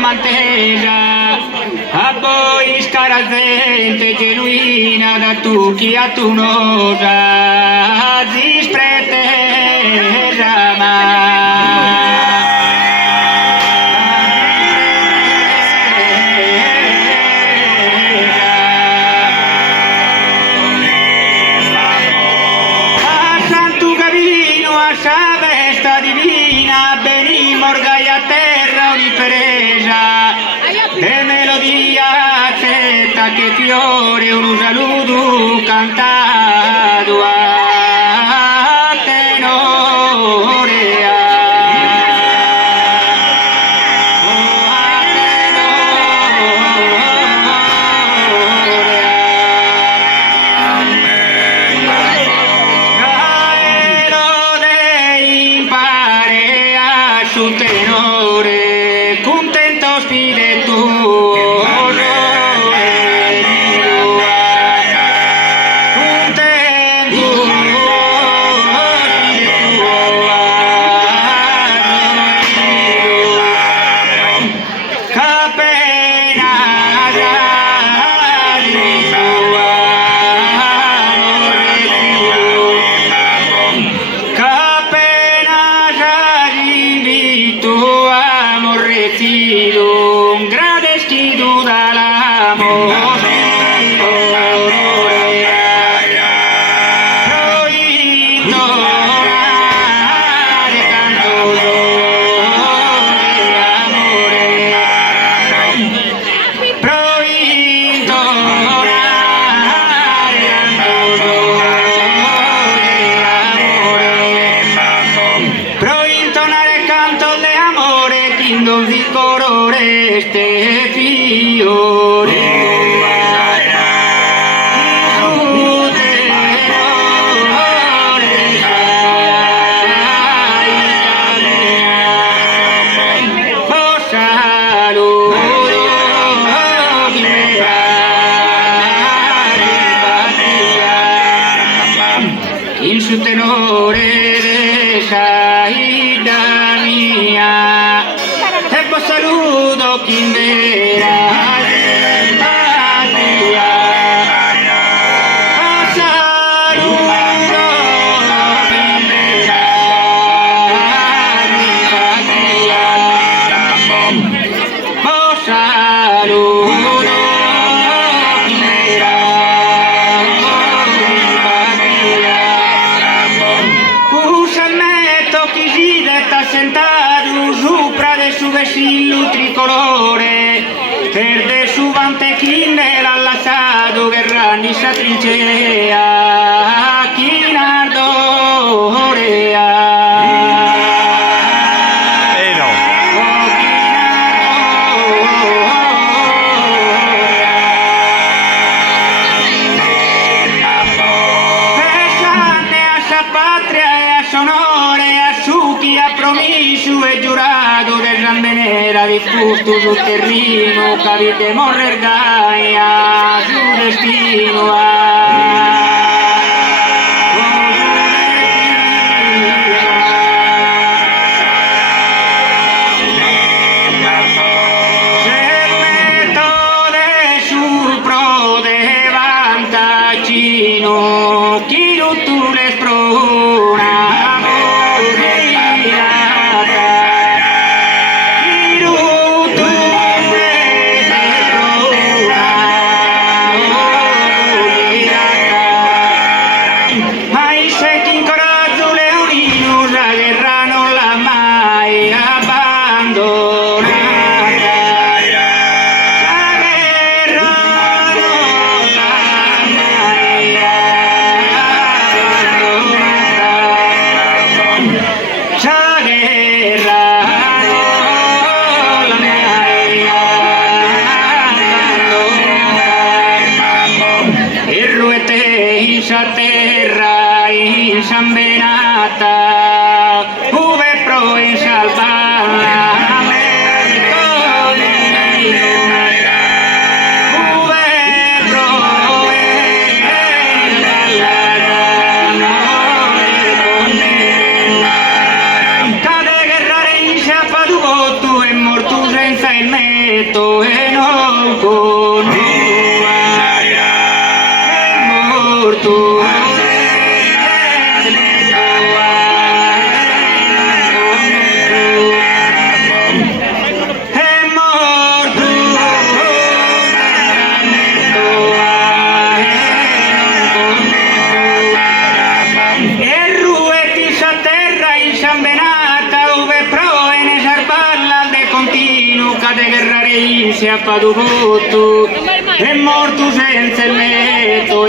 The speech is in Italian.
manteja, a voi scarazente genuina da tu chi a tu noja, dispreteja de melodia accetta che fiore un saluto cantato a tenore sul tenore contento spide tu un grande schido dall'amore non di colore este fiore il suo tenore Saida mia ecco saluto chi vera simpatia saluto chi vera simpatia saluto chi vera simpatia usa il metto chi si detta sentato sopra del suo vessillo tricolore per del suo vante chinde l'allassato che ranni sa trincea chi nardorea promesso e giurato del rammenera discusto sul terreno che avete morrer gaia sul destino se metto de sul pro de vantagino chi tu le sprona si è fatto tutto, è morto senza il metto